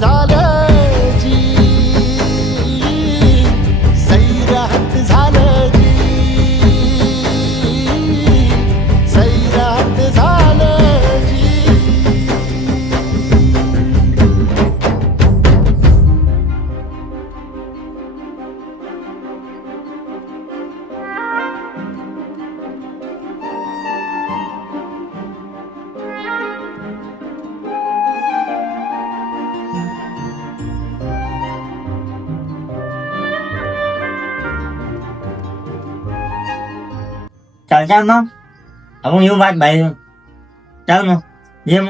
झालं जी सैराट झालं जी सैराट झालं जी Chào nó. Ông yêu bác bậy. Chào nó. Diêm.